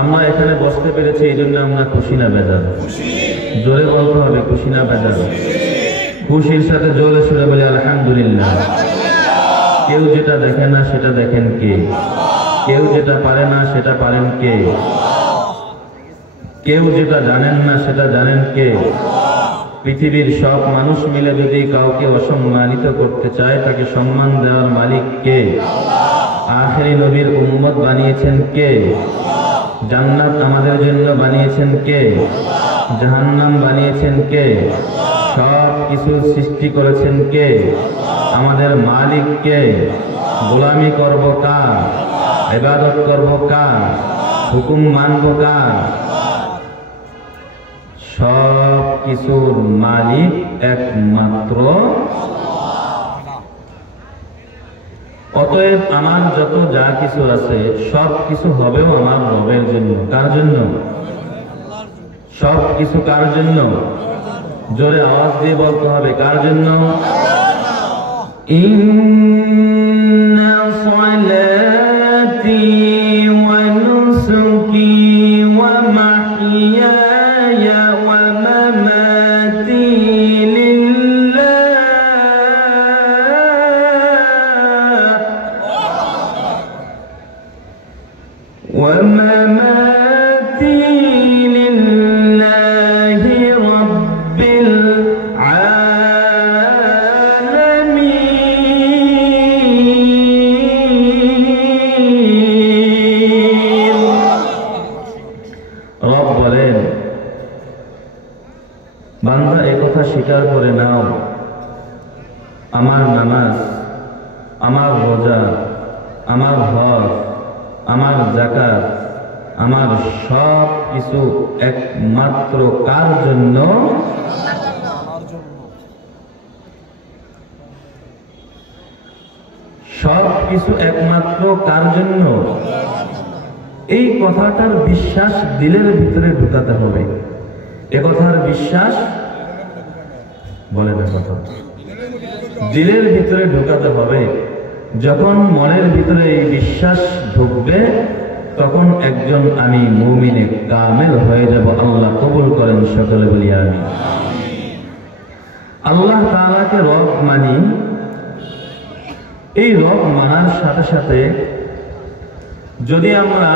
আমরা এখানে বসতে পেরেছি এই জন্য আমরা খুশি না বেজার? জোরে বলতে হবে খুশি না বেজার? খুশির সাথে জোরে সুরে বলি আলহামদুলিল্লাহ। কেউ যেটা দেখে না সেটা দেখেন কে? কেউ যেটা পারে না সেটা পারেন কে? কেউ যেটা জানেন না সেটা জানেন কে? পৃথিবীর সব মানুষ মিলে যদি কাউকে অসম্মানিত করতে চায় তাকে সম্মান দেওয়ার মালিক কে? আখেরি নবীর উম্মত বানিয়েছেন কে? জান্নাত আমাদের জন্য বানিয়েছেন কে? জাহান্নাম বানিয়েছেন কে? সব কিছু সৃষ্টি করেছেন কে? আমাদের মালিক কে? গোলামি করব কার? ইবাদত করব কার? হুকুম মানব কার? সব কিছুর মালিক একমাত্র। অতএব আমার যত যা কিছু আছে সব কিছু হবেও আমার রবের জন্য। কার জন্য? সব কিছু কার জন্য? জোরে আওয়াজ দিয়ে বলতে হবে কার জন্য? ইন্না সালাতি ওয়া নুসুকি ওয়া মাহইয়ায়া ওয়া মামাতি লিল্লাহ ওয়া মামাতি লিল্লাহি রাব্বিল বান্দা একথা স্বীকার করে নাও, আমার নামাজ, আমার রোজা, আমার হজ, আমার যাকাত, আমার সব কিছু একমাত্র কার জন্য? সব কিছু একমাত্র কার জন্য? এই কথাটার বিশ্বাস দিলের ভিতরে ঢুকাতে হবে। একথার বিশ্বাস বলে না, কথা দিলের ভিতরে ঢুকাতে হবে। যখন মনের ভিতরে এই বিশ্বাস ঢুকবে তখন একজন আমি মুমিনে কামেল হয়ে যাব। আল্লাহ কবুল করেন, সকলে বলি আমিন। আল্লাহ তাআলাকে রব মানি। এই রব মানার সাথে সাথে যদি আমরা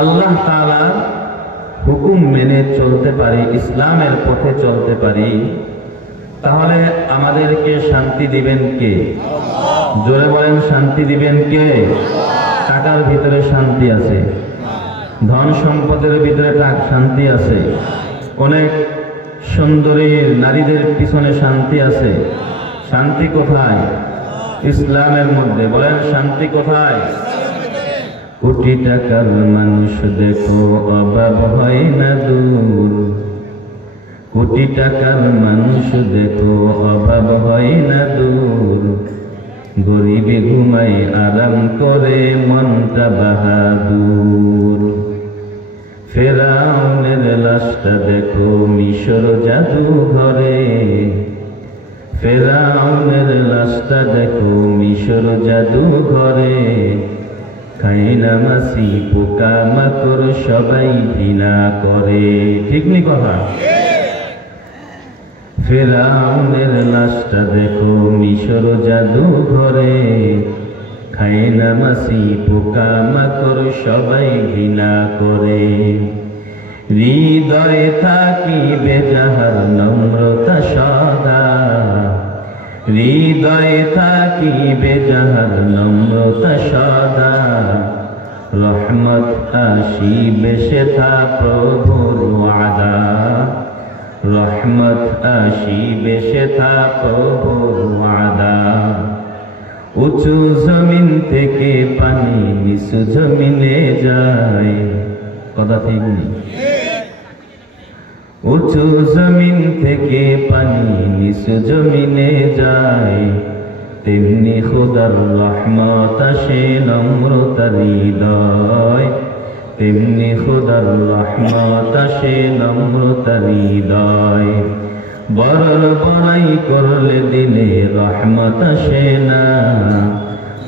আল্লাহ তাআলার হুকুম মেনে চলতে পারি, ইসলামের পথে চলতে পারি, তাহলে আমাদেরকে শান্তি দিবেন কে? জোরে বলেন, শান্তি দিবেন কে? টাকার ভিতরে শান্তি আছে, ধন সম্পদের ভিতরে শান্তি আছে, অনেক সুন্দরী নারীদের পিছনে শান্তি আছে। শান্তি কোথায়? ইসলামের মধ্যে। বলেন শান্তি কোথায়? কোটি টাকার মানুষ দেখো অভাব হয় না দূর, কোটি টাকার মানুষ দেখো অভাব হয় না দূর, গরিবে ঘুমাই আরাম করে মনটা বাহাদুর। ফেরাউনের লাশটা দেখো মিশর জাদুঘরে, ফেরাউনের লাশটা দেখো মিশর জাদুঘরে, খাইনা মাছি পোকা মাকড় সবাই ঘৃণা করে। ঠিক নি কথা? ফেরাউনের লাশটা দেখো মিশর জাদুঘরে, খাইনা মাছি পোকা মাকড় সবাই ঘৃণা করে। হৃদয়ে থাকিবে যাহার নম্রতা সদা, হৃদয়ে থাকিবে যাহার নম্রতা সদা, রহমত আসিবে সেথা প্রভুর ওয়াদা, রহমত আসিবে সেথা প্রভুর ওয়াদা। উঁচু জমিন থেকে পানি নিচু জমিনে যায়, কথা ঠিক নেই? উঁচু জমিন থেকে পানি নিচু জমিনে যায়, তেমনি খোদার রহমত আসে নম্রতার হৃদয়, তেমনি খোদার রহমত আসে নম্রতার হৃদয়। বড় বড়াই করলে দিলে রহমত আসে না,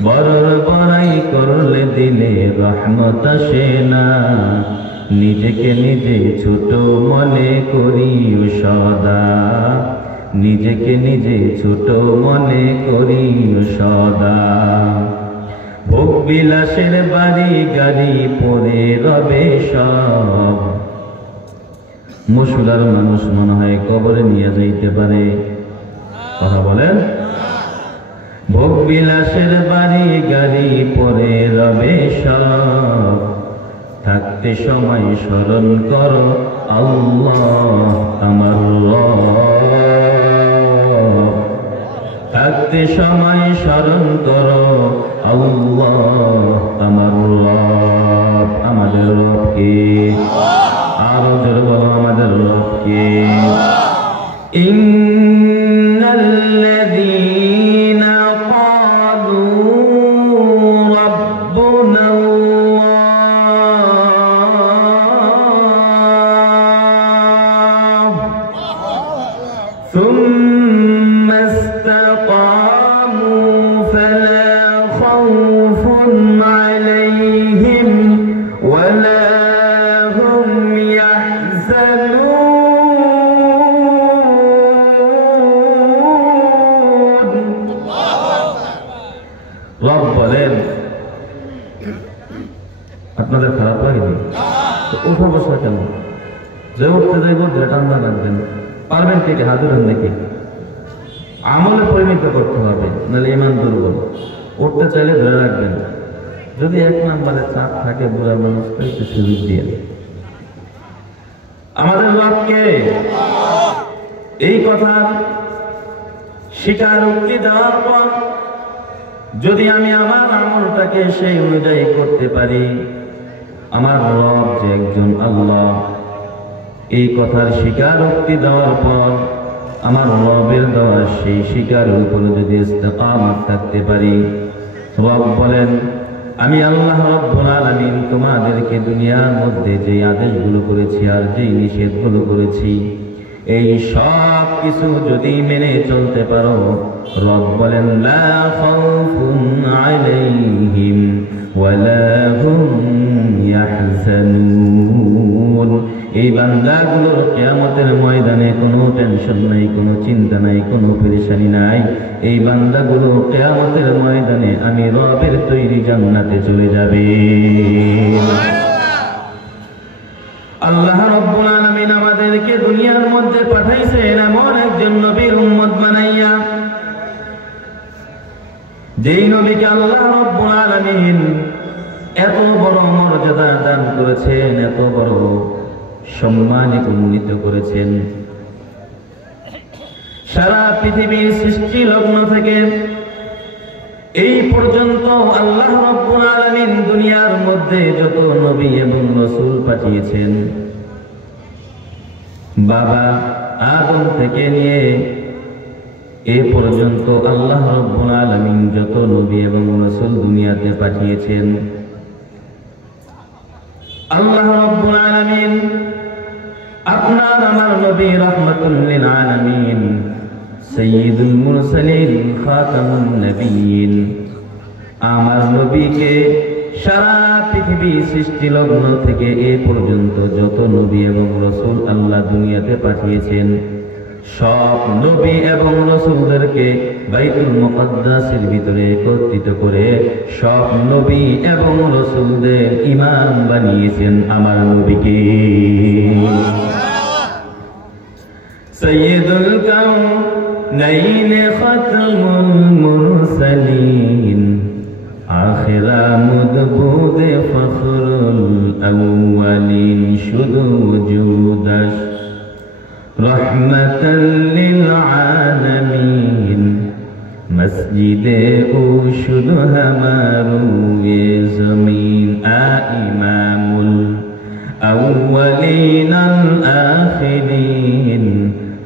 বড়র বড়াই করলে দিলে রহমত আসে না, নিজেকে নিজে ছোট মনে করি সদা, নিজেকে নিজে ছোট মনে করি সদা। ভোগ বিলাসের বাড়ি গাড়ি পরে রবে সব, মুসলার মানুষ মনে হয় কবরে নিয়ে যাইতে পারে, কথা বলেন। ভোগ বিলাসের বাড়ি গাড়ি পরে রবে সব, থাকতে সময় স্মরণ করো আল্লাহ আমার রব, থাকতে সময় স্মরণ করো আল্লাহ আমার রব। আমাদের রব কে? আরো জোরে বলো, আমাদের রব কে? ইন্নাল্লাযীনা ক্বালু রাব্বুনা আল্লাহ সুম্মা ইসতাকামু ফালা খাউফুন আলাইহিম ওয়ালা রব বলেন, আপনাদের খারাপ লাগেনি? উঠা বসা কেন? যে উঠতে যাইব টান্না রাখবেন, পারবেন থেকে হাত উঠেন দেখি। আমলে পরিণত করতে হবে, নাহলে ইমান দুর্বল। উঠতে চাইলে ধরে রাখবেন, যদি এক নাম্বারে চাপ থাকে বুড়া মানুষকে একটু সুযোগ দিয়ে। আমাদের রবকে এই কথার স্বীকারোক্তি দেওয়ার পর যদি আমি আমার আমলটাকে সেই অনুযায়ী করতে পারি, আমার রব যে একজন আল্লাহ, এই কথার স্বীকারোক্তি দেওয়ার পর আমার রবের দেওয়া সেই স্বীকারের উপরে যদি ইস্তেকামত থাকতে পারি, রব বলেন আমি আল্লাহ রাব্বুল আলামিন তোমাদেরকে দুনিয়ার মধ্যে যে আদেশগুলো করেছি আর যে নিষেধগুলো করেছি, এই সব কিছু যদি মেনে চলতে পারো, রব বলেন লা খাউফুন আলাইহিম ওয়ালা হুম ইয়াহজানুন। এই বান্দাগুলোর কিয়ামতের ময়দানে কোনো টেনশন নাই, কোনো চিন্তা নাই, কোনো পেরেশানি নাই। এই বান্দাগুলো কিয়ামতের ময়দানে আমি রবের তৈরি জান্নাতে চলে যাবে। আল্লাহ রাব্বুল আলামিন আমাদেরকে দুনিয়ার মধ্যে পাঠাইছেন এমন একজন নবীর উম্মত বানাইয়া, যেই নবীকে আল্লাহ রাব্বুল আলামিন এত বড় মর্যাদা দান করেছেন, এত বড় সম্মানে উন্নীত করেছেন। সারা পৃথিবীর সৃষ্টি লগ্ন থেকে এই পর্যন্ত আল্লাহ রাব্বুল আলামিন দুনিয়ার মধ্যে যত নবী এবং রাসূল পাঠিয়েছেন, বাবা আদম থেকে নিয়ে এ পর্যন্ত আল্লাহ রাব্বুল আলামিন যত নবী এবং রাসূল দুনিয়াতে পাঠিয়েছেন, আল্লাহ রাব্বুল আলামিন আপনার আমার নবী রাহমাতুল লিল আলামিন, সাইয়্যিদুল মুরসালিন, খাতামুন নবিয়্যিন, আমার নবীকে সারা পৃথিবী সৃষ্টি লগ্ন থেকে এ পর্যন্ত যত নবী এবং রাসূল আল্লাহ দুনিয়াতে পাঠিয়েছেন, সব নবী এবং রাসূলদেরকে বাইতুল মুকাদ্দাসের ভিতরে একত্রিত করে সব নবী এবং রাসূলদের ইমাম বানিয়েছেন আমার নবীকে। সাইয়্যিদুল কাউনাইন খাতামুল মুরসালিন, আখিরা মুদবুদ ফখরুল আউয়ালিন, শুধু ওজুদাস রহমাতাল লিল আলামিন, মসজিদে ও শুধু হামারু এ জমিন, আ ইমামুল আউয়ালিন আল আখিরিন,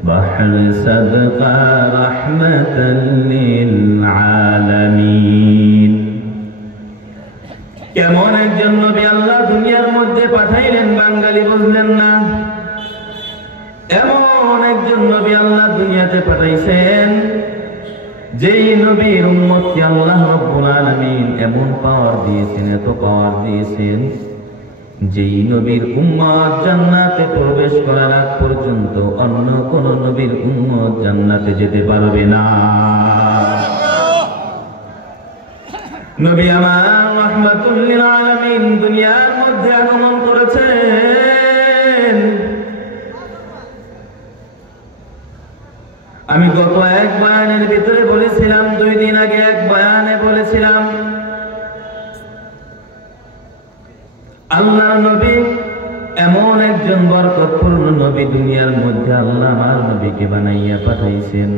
বাহর সাদকা রহমাতাল লিল আলামিন। কেমন একজন নবী আল্লাহ দুনিয়ার মধ্যে পাঠাইলেন, বাঙালি বুঝলেন না? এমন একজন নবী আল্লাহ দুনিয়াতে পাঠাইছেন যেই নবীর উম্মতকে আল্লাহ রাব্বুল আলামিন এমন পাওয়ার দিয়েছেন, এত পাওয়ার দিয়েছেন, যেই নবীর উম্মত জান্নাতে প্রবেশ করার আগ পর্যন্ত অন্য কোন নবীর উম্মত জান্নাতে যেতে পারবে না। নবী আমার রাহমাতুল লিল আলামিন দুনিয়ার মধ্যে আগমন করেছেন। আমি গত এক বয়ানের ভিতরে বলেছিলাম, 2 দিন আগে এক বয়ানে বলেছিলাম, আল্লাহর নবী এমন একজন বরকতপূর্ণ নবী দুনিয়ার মধ্যে আল্লাহ আমার নবীকে বানাইয়া পাঠাইছেন,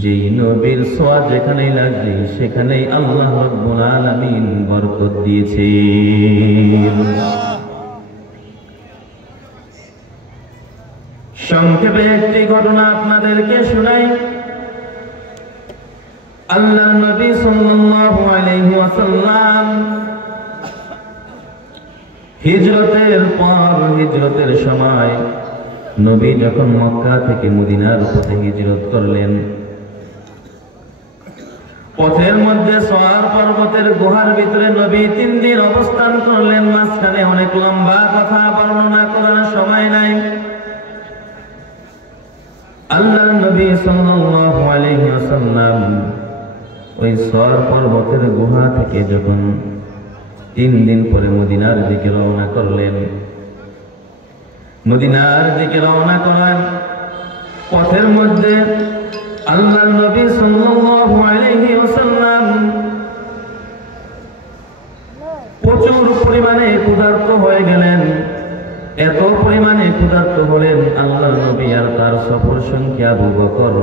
যেই নবীর ছোঁয়া যেখানেই লাগবে সেখানেই আল্লাহ রাব্বুল আলামিন বরকত দিয়েছেন। সংক্ষেপে একটি ঘটনা আপনাদেরকে শোনাই। আল্লাহর নবী সাল্লাল্লাহু আলাইহি ওয়াসাল্লাম হিজরতের পর, হিজরতের সময় নবী যখন মক্কা থেকে মদিনার পথে হিজরত করলেন, পথের মধ্যে সওয়ার পর্বতের গুহার ভিতরে নবী 3 দিন অবস্থান করলেন। মাঝখানে অনেক লম্বা কথা বর্ণনা করার সময় নাই। আল্লাহর নবী সাল্লাল্লাহু আলাইহি ওয়াসাল্লাম ওই সওয়ার পর্বতের গুহা থেকে যখন 3 দিন পরে মদিনার দিকে রওনা করলেন, মদিনার দিকে রওনা করেন, পথের মধ্যে আল্লাহর নবী সাল্লাল্লাহু আলাইহি ওয়াসাল্লাম প্রচুর পরিমাণে ক্ষুধার্ত হয়ে গেলেন। এত পরিমাণে ক্ষুধার্ত হলেন, আল্লাহর নবী আর তার সফর সঙ্গী আবু বকর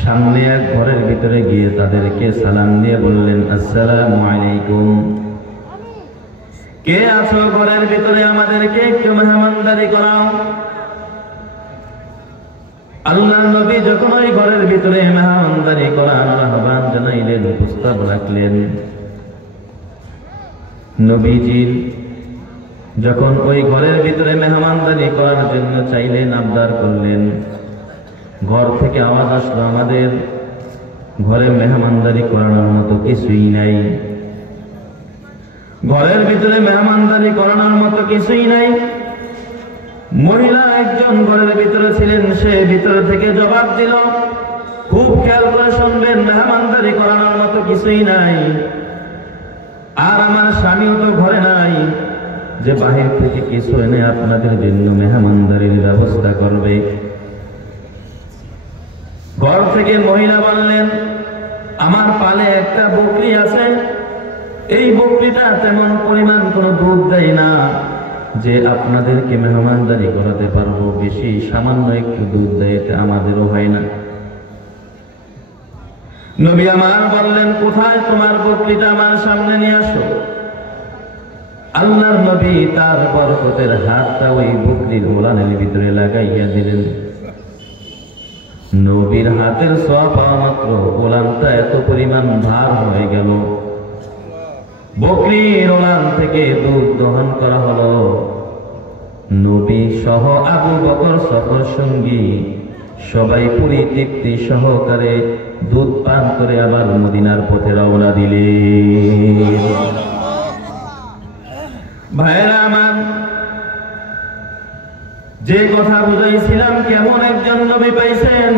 সামনে এক ঘরের ভিতরে গিয়ে তাদেরকে সালাম দিয়ে বললেন, আসসালামু আলাইকুম, কে আছো ঘরের ভিতরে, আমাদেরকে একটু মেহমানদারি করাও। আল্লাহর নবী যখন ওই ঘরের ভিতরে মেহমানদারি করার আহ্বান জানাইলেন, প্রস্তাব রাখলেন, নবীজির যখন ওই ঘরের ভিতরে মেহমানদারি করার জন্য চাইলেন, আবদার করলেন, ঘর থেকে আওয়াজ আসলো, আমাদের ঘরে মেহমানদারি করানোর মতো কিছুই নাই, ঘরের ভিতরে মেহমানদারি করানোর মতো কিছুই নাই। মহিলা একজন ঘরের ভিতরে ছিলেন, সে ভিতরে থেকে জবাব দিল, খুব খেয়াল করে শুনবেন, মেহমানদারি করানোর মতো কিছুই নাই, আর আমার স্বামীও তো ঘরে নাই যে বাহির থেকে কিছু এনে আপনাদের জন্য মেহমানদারির ব্যবস্থা করবে। ঘর থেকে মহিলা বললেন, আমার পালে একটা বকরি আছে, এই বকরিটা তেমন পরিমাণ কোনো দুধ দেয় না যে আপনাদেরকে মেহমানদারি করাতে পারবো, বেশি সামান্য একটু দুধ দেয়, এটা আমাদেরও হয় না। নবী আমার বললেন, কোথায় তোমার বকরিটা, আমার সামনে নিয়ে আসো। আল্লাহর নবী তার বরকতের হাতটা ওই বকরির ওলানের ভিতরে লাগাইয়া দিলেন। নবীর হাতের ছোঁয়া পাওয়া মাত্র ওলানটা এত পরিমাণ ভার হয়ে গেল, বকরির ওলান থেকে দুধ দহন করা হলো। নবী সহ আবু বকর সফর সঙ্গী সবাই পুরি তৃপ্তি সহকারে দুধ পান করে আবার মদিনার পথে রওনা দিলেন। ভাইরা আমার, যে কথা বুঝাইছিলাম, কেমন একজন নবী পাইছেন,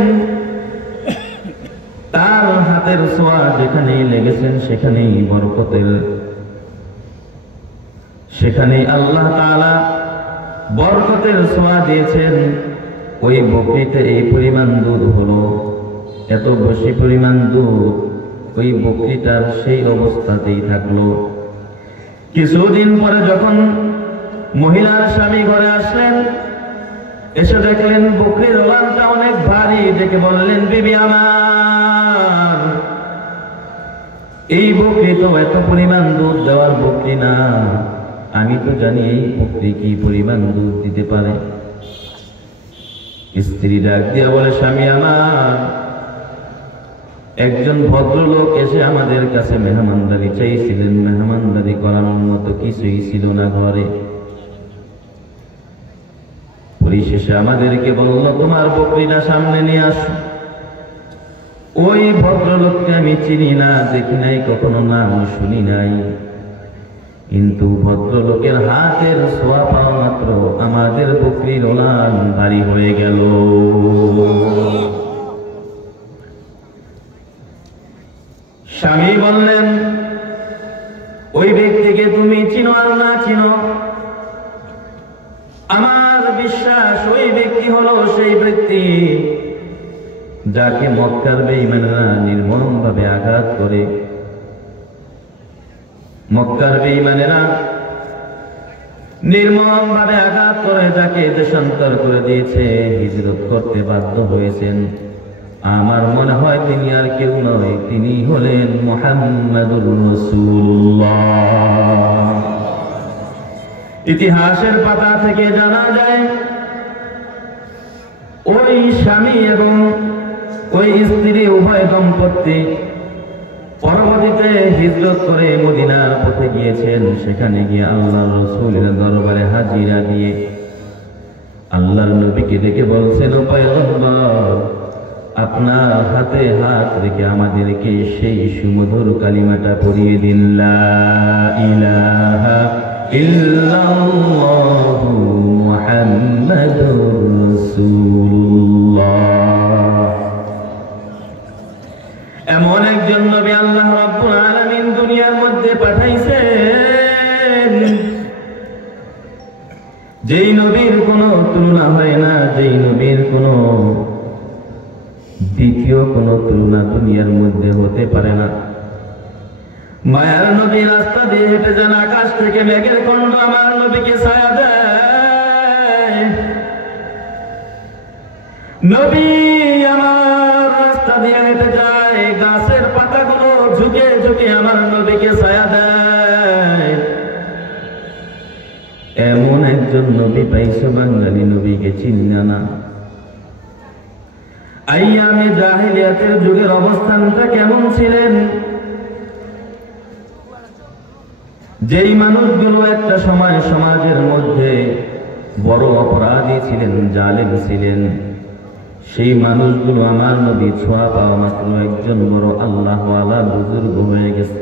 তার হাতের ছোঁয়া যেখানেই লেগেছেন সেখানেই বরকতের, সেখানেই আল্লাহ তাআলা বরকতের ছোঁয়া দিয়েছেন। ওই বকরিতে এই পরিমাণ দুধ হলো, এত বেশি পরিমাণ দুধ ওই বকরিটার সেই অবস্থাতেই থাকলো। কিছুদিন পরে যখন মহিলার স্বামী ঘরে আসলেন, এসে দেখলেন বকরির ওলানটা অনেক ভারী, ডেকে বললেন, বিবি আমার, এই বকরি তো এত পরিমাণ দুধ দেওয়ার বকরি না, আমি তো জানি এই বকরি কি পরিমাণ দুধ দিতে পারে। স্ত্রী ডাক দিয়া বলে, স্বামী আমার, একজন ভদ্রলোক এসে আমাদের কাছে মেহমানদারি চাইছিলেন, মেহমানদারি করানোর মতো কিছুই ছিল না ঘরে। পরিশেষে আমাদেরকে বলল, তোমার বকরিটা সামনে নিয়ে আসো। ওই ভদ্রলোককে আমি চিনি না, দেখি নাই, কখনো নাম শুনি নাই, কিন্তু ভদ্রলোকের হাতের ছোঁয়া পাওয়া মাত্র আমাদের বকরির ওলান ভারী হয়ে গেল। স্বামী বললেন, ওই ব্যক্তিকে তুমি চিনো আর না চিনো, আমার বিশ্বাস ওই ব্যক্তি হলো সেই ব্যক্তি যাকে মক্কার বেঈমানরা নির্মম ভাবে আঘাত করে। মক্কার বেঈমানেরা নির্মম ভাবে আঘাত করে যাকে দেশান্তর করে দিয়েছে, হিজরত করতে বাধ্য হয়েছেন। আমার মনে হয় তিনি আর কেউ নয়, তিনি হলেন মুহাম্মাদুর রাসূলুল্লাহ। ইতিহাসের পাতা থেকে জানা যায়, ওই স্বামী এবং ওই স্ত্রী উভয় দম্পতি পরবর্তীতে হিজরত করে মদিনার পথে গিয়েছেন। সেখানে গিয়ে আল্লাহর রাসূলের দরবারে হাজিরা দিয়ে আল্লাহর নবীকে দেখে বলছেন, ও পয়গম্বর, আপনার হাতে হাত রেখে আমাদেরকে সেই সুমধুর কালিমাটা পড়িয়ে দিন, লা ইলাহা ইল্লাল্লাহু মুহাম্মাদুর রাসূলুল্লাহ। এমন একজন নবী আল্লাহ রাব্বুল আলামিন দুনিয়ার মধ্যে পাঠাইছেন, যেই নবীর কোনো তুলনা হয় না, যেই নবীর কোনো দ্বিতীয় কোনো তুলনা দুনিয়ার মধ্যে হতে পারে না। মায়ার নবী রাস্তা দিয়ে হেঁটে যান, আকাশ থেকে মেঘের খণ্ড আমার নবীকে ছায়া দেয়। নবী আমার রাস্তা দিয়ে হেঁটে যায়, গাছের পাতাগুলো ঝুঁকে ঝুঁকে আমার নবীকে ছায়া দেয়। এমন একজন নবী পাইছো, বাঙালি নবীকে চিন্না না। আইয়ামে জাহিলিয়াতের যুগের অবস্থানটা কেমন ছিলেন? যেই মানুষগুলো একটা সময় সমাজের মধ্যে বড় অপরাধী ছিলেন, জালেম ছিলেন, সেই মানুষগুলো আমার নবী ছোঁয়া পাওয়া মাত্র একজন বড় আল্লাহওয়ালা বুজুর্গ হয়ে গেছে।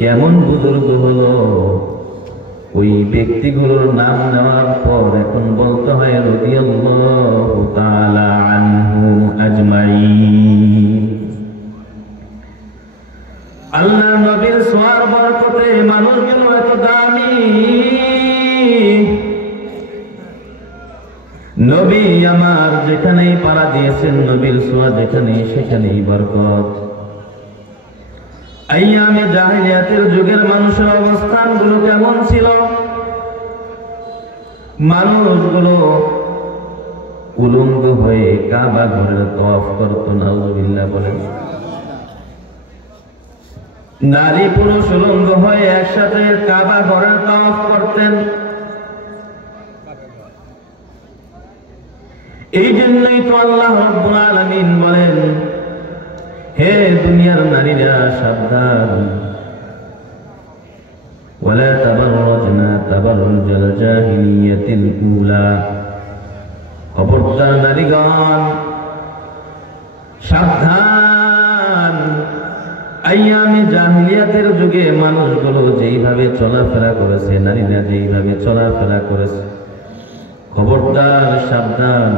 কেমন বুজুর্গ হলো? ওই ব্যক্তিগুলোর নাম নেওয়ার পর এখন বলতে হয় রাদিয়াল্লাহু তাআলা আনহুম আজমাইন। আল্লাহ নবীর ছোঁয়ার বরকতে মানুষগুলো এত দামি। নবী আমার যেখানেই পাড়া দিয়েছেন, নবীর ছোঁয়া যেখানেই সেখানেই বরকত। আইয়ামে জাহিলিয়াতের যুগের মানুষের অবস্থানগুলো কেমন ছিল? মানুষগুলো উলঙ্গ হয়ে কাবা ঘরের তওয়াফ করত, নাউযুবিল্লাহ বলেন। নারী পুরুষ উলঙ্গ হয়ে একসাথে কাবা ঘরের তওয়াফ করতেন। এই জন্যই তো আল্লাহ রাব্বুল আলামিন বলেন, হে দুনিয়ার নারীরা সাবধান, ওয়ালা তাবাররাজনা তাবাররুজাল জাহিলিয়াতিল উলা। খবরদার নারীগণ, সাবধান। আইয়ামে জাহিলিয়াতের যুগে মানুষগুলো যেইভাবে চলাফেরা করেছে, নারীরা যেইভাবে চলাফেরা করেছে, খবরদার সাবধান,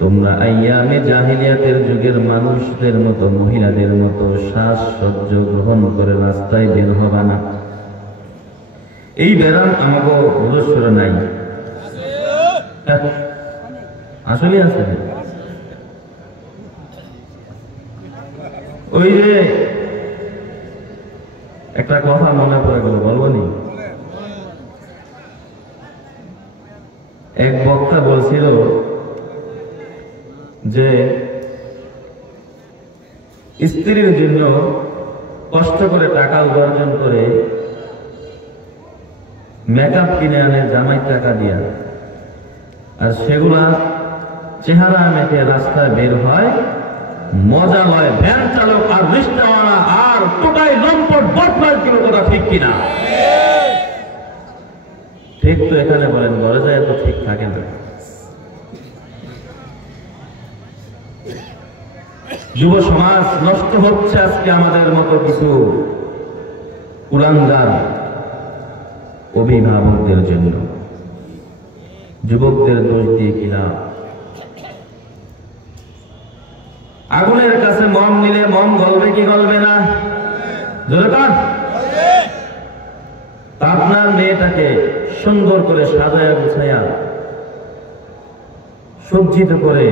তোমরা আইয়ামে জাহিলিয়াতের যুগের মানুষদের মতো, মহিলাদের মতো শ্বাসসহ্য গ্রহণ করে রাস্তায় বের হবা না। এই বেরাম আমাকে অবশ্যই নাই, আসলে আছে। ওই যে একটা কথা মনে পড়ে গেল, বলবো নি? এক বক্তা বলছিল যে স্ত্রীর জন্য কষ্ট করে টাকা উপার্জন করে মেকআপ কিনে আনে জামাই টাকা দিয়া, আর সেগুলা চেহারা মেখে রাস্তায় বের হয়, মজা লয় ভ্যান চালক আর রিক্সাওয়ালা আর টোটাই লম্পট বদমাশ গুলো। কথা ঠিক কিনা? ঠিক তো? এখানে বলেন, ঘরে যায় তো ঠিক থাকে না। যুব সমাজ নষ্ট হচ্ছে আজকে আমাদের মতো কিছু কুলাঙ্গার অভিভাবকদের জন্য। যুবকদের দোষ দিয়ে কি লাভ? আগুনের কাছে মম নিলে মম গলবে কি গলবে না? জোরে কান। আপনার মেয়েটাকে সুন্দর করে সাজায়া গুছায়া সজ্জিত করে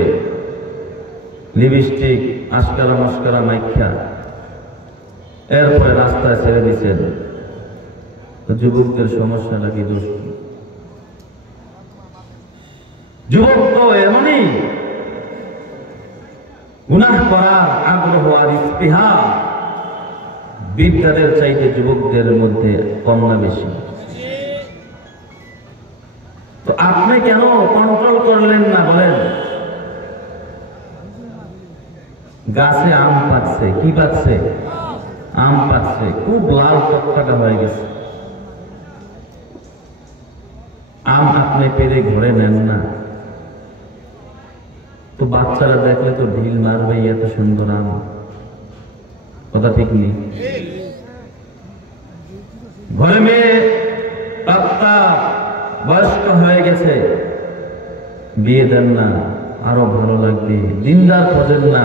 লিপস্টিক আশকারা মস্কারা মাইখা এরপরে রাস্তায় ছেড়ে দিচ্ছেন, তো যুবকদের সমস্যাটা কি? দোষ? যুবক তো এমনই, গুনাহ করার আগ্রহ আর স্পৃহা বিদ্যাদের চাইতে যুবকদের মধ্যে কম না বেশি? তো আপনি কেন কন্ট্রোল করলেন না বলেন? গাছে আম পাচ্ছে, কি পাচ্ছে? আম পাচ্ছে, খুব লাল টকটকা হয়ে গেছে। আম আপনি পেরে ঘরে নেন না, তো বাচ্চারা দেখলে তো ঢিল মারবে, এত সুন্দর আম। কথা ঠিক নেই? ঘরে মেয়ে প্রাপ্তা বয়স্ক হয়ে গেছে, বিয়ে দেন না, আরো ভালো লাগবে, দিনদার খোঁজেন না।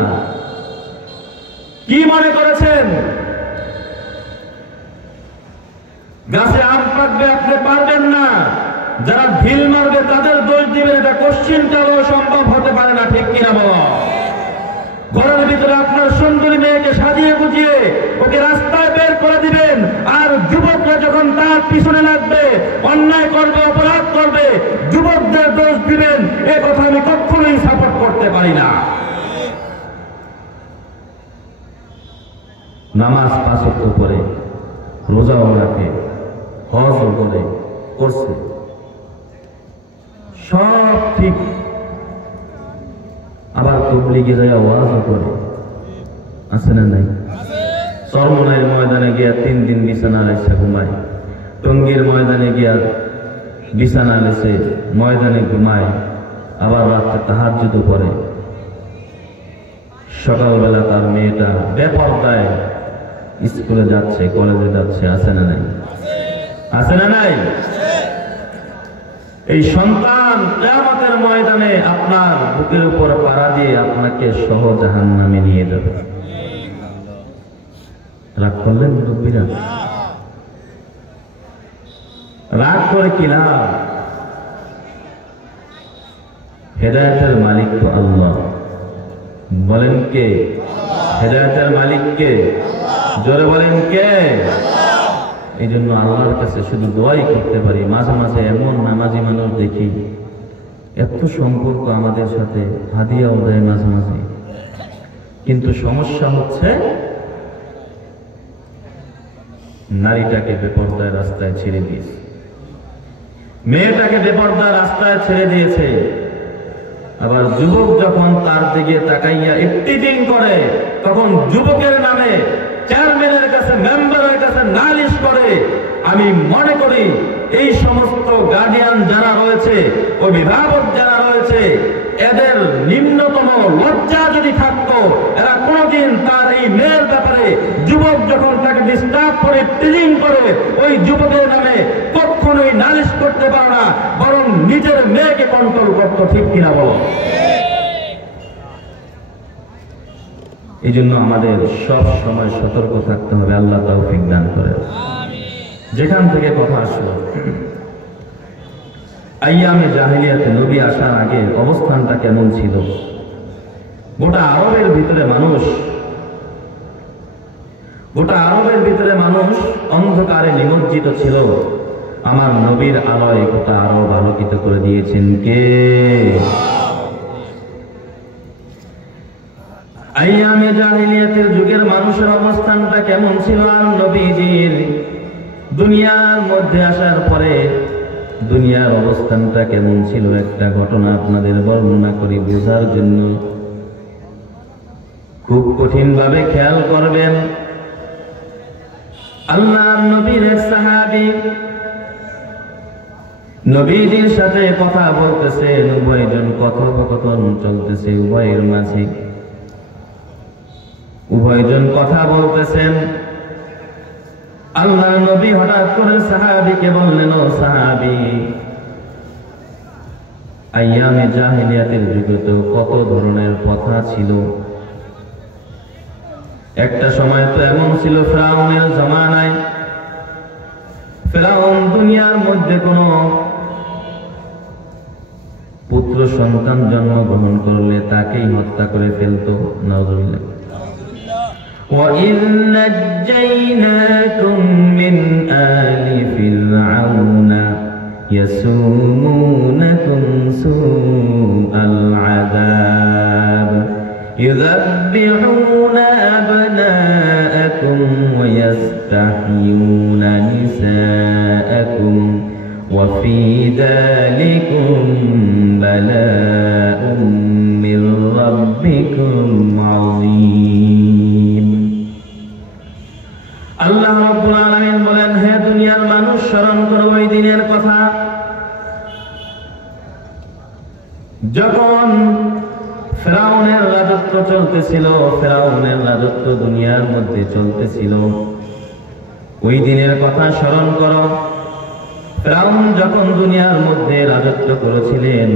কি মনে করেছেন গাছে আম পাকবে আপনি পারবেন না? যারা ঢিল মারবে তাদের দোষ দিবেন, এটা কোশ্চিনটাও সম্ভব হতে পারে না। ঠিক কিনা বলো? ঘরের ভিতরে আপনার সুন্দরী মেয়েকে সাজিয়ে গুজিয়ে ওকে রাস্তায় বের করে দিবেন, আর যুবকরা যখন তার পিছনে লাগবে, অন্যায় করবে, অপরাধ করবে, যুবকদের দোষ দিবেন, এ কথা আমি কখনোই সাপোর্ট করতে পারি না। নামাজ 5 ওয়াক্ত পড়ে, রোজাও রাখে, হজও করে করছে, সব ঠিক, আবার তবলিগে যায় ওয়াজও করে, আছে না নাই? চরমনাইয়ের ময়দানে গিয়া 3 দিন বিছানা লেছে ঘুমায়, টঙ্গীর ময়দানে গিয়া বিছানা লেছে ময়দানে ঘুমায়, আবার রাত্রে তাহাজ্জুদ করে। সকালবেলা তার মেয়েটা বেপরদায় স্কুলে যাচ্ছে, কলেজে যাচ্ছে, আছে না নাই? আছে না নাই? এই সন্তান কিয়ামতের ময়দানে আপনার বুকের উপর পাড়া দিয়ে আপনাকে সহ জাহান্নামে নিয়ে যাবে। রাগ করলেন মুরব্বীরা? রাগ করে কি লাভ? হেদায়েতের মালিক তো আল্লাহ। বলেন কে? হেদায়েতের মালিক কে? জোরে বলেন কে? এই জন্য আল্লাহর কাছে শুধু দোয়াই করতে পারি। মাঝে মাঝে এমন নামাজি মানুষ দেখি, এত সম্পর্ক আমাদের সাথে, হাদিয়াও দেয় মাঝে মাঝে, কিন্তু সমস্যা হচ্ছে নারীটাকে বেপরদায় রাস্তায় ছেড়ে দিয়েছে, মেয়েটাকে বেপরদায় রাস্তায় ছেড়ে দিয়েছে। আবার যুবক যখন তার দিকে তাকাইয়া ইফতিজিং করে, তখন যুবকের নামে চেয়ারম্যানের কাছে, মেম্বারের কাছে নালিশ করে। আমি মনে করি এই সমস্ত গার্ডিয়ান যারা রয়েছে, অভিভাবক যারা রয়েছে, এদের নিম্নতম লজ্জা যদি থাকতো, এরা কোনদিন তার এই মেয়ের ব্যাপারে, যুবক যখন তাকে ডিস্টার্ব করে, টিজিং করে, ওই যুবকের নামে কখনোই নালিশ করতে পারে না, বরং নিজের মেয়েকে কন্ট্রোল করতো। ঠিক কিনা বলো? এই জন্য আমাদের সব সময় সতর্ক থাকতে হবে। আল্লাহ তৌফিক দান করে। যেখান থেকে কথা আসলো, আইয়ামে জাহেলিয়াতে নবী আসার আগে অবস্থানটা কেমন ছিল? গোটা আরবের ভিতরে মানুষ অন্ধকারে নিমজ্জিত ছিল। আমার নবীর আলোয় গোটা আরব আলোকিত করে দিয়েছেন কে? আইয়ামে জাহেলিয়াতের যুগের মানুষের অবস্থানটা কেমন ছিল? আর নবীজির দুনিয়ার মধ্যে আসার পরে দুনিয়ার অবস্থানটা কেমন ছিল? একটা ঘটনা আপনাদের বর্ণনা করি বোঝার জন্য। খুব কঠিন ভাবে খেয়াল করবেন। আল্লাহর নবীর এক সাহাবী নবীজির সাথে কথা বলতেছে, 90 জন কথোপকথন চলতেছে উভয়ের মাঝে। উভয়জন কথা বলতেছেন। আল্লাহর নবী হঠাৎ করে সাহাবীকে বললেন, ও সাহাবী, আইয়ামে জাহিলিয়াতের যুগে তো কত ধরনের কথা ছিল। একটা সময় তো এমন ছিল, ফিরআউনের জামানায় ফিরআউন দুনিয়ার মধ্যে কোন পুত্র সন্তান জন্মগ্রহণ করলে তাকেই হত্যা করে ফেলতো। নাউযুবিল্লাহ। وَإِذْ نَجَّيْنَاكُمْ مِنْ آلِ فِرْعَوْنَ يَسُومُونَكُمْ سُوءَ الْعَذَابِ يُذَبِّحُونَ أَبْنَاءَكُمْ وَيَسْتَحْيُونَ نِسَاءَكُمْ وَفِي ذَلِكُمْ بَلَاءٌ مِّن رَّبِّكُمْ عَظِيمٌ। আল্লাহ রাব্বুল আলামিন বলেন, হে দুনিয়ার মানুষ, স্মরণ করো ওই দিনের কথা যখন ফিরআউনের রাজত্ব চলতেছিল, ফিরআউনের রাজত্ব দুনিয়ার মধ্যে চলতেছিল। ওই দিনের কথা স্মরণ করো। ফিরআউন যখন দুনিয়ার মধ্যে রাজত্ব করেছিলেন,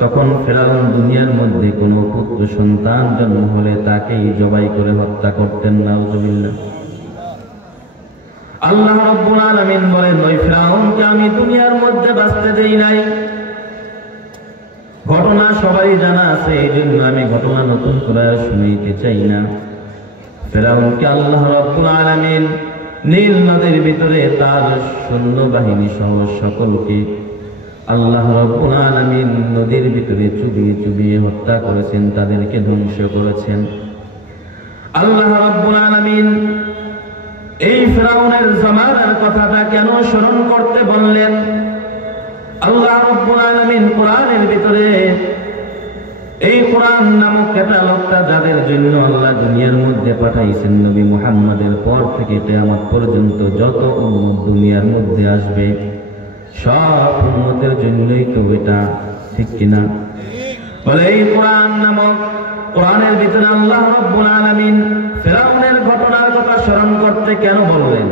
তখন ফিরআউন দুনিয়ার মধ্যে কোনো পুত্র সন্তান জন্ম হলে তাকেই জবাই করে হত্যা করতেন। নাউযুবিল্লাহ। আল্লাহ রাব্বুল আলামিন বলেন, ওই ফিরআউনকে আমি দুনিয়ার মধ্যে বাঁচতে দেই নাই। ঘটনা সবাই জানা আছে, এই জন্য আমি ঘটনা নতুন করে শুনাইতে চাই না। ফিরআউনকে আল্লাহ রাব্বুল আলামিন নীল নদের ভিতরে তার সৈন্যবাহিনী সহ সকলকে আল্লাহ রাব্বুল আলামিন নদীর ভিতরে চুবিয়ে চুবিয়ে হত্যা করেছেন, তাদেরকে ধ্বংস করেছেন। আল্লাহ রাব্বুল আলামিন এই ফিরআউনের জামানার কথাটা কেন স্মরণ করতে বললেন? আল্লাহ রাব্বুল আলামিন কোরআনের ভিতরে এই কোরআন নামক ক্যাটালগটা যাদের জন্য আল্লাহ দুনিয়ার মধ্যে পাঠাইছেন, নবী মুহাম্মাদের পর থেকে কিয়ামত পর্যন্ত যত উম্মত দুনিয়ার মধ্যে আসবে, সব উম্মতের জন্যই তো এটা, ঠিক কিনা? বলে এই কোরআন নামক কোরআনের ভিতরে আল্লাহ রাব্বুল আলামিন ফিরআউনের ঘটনার কথা স্মরণ করতে কেন বললেন?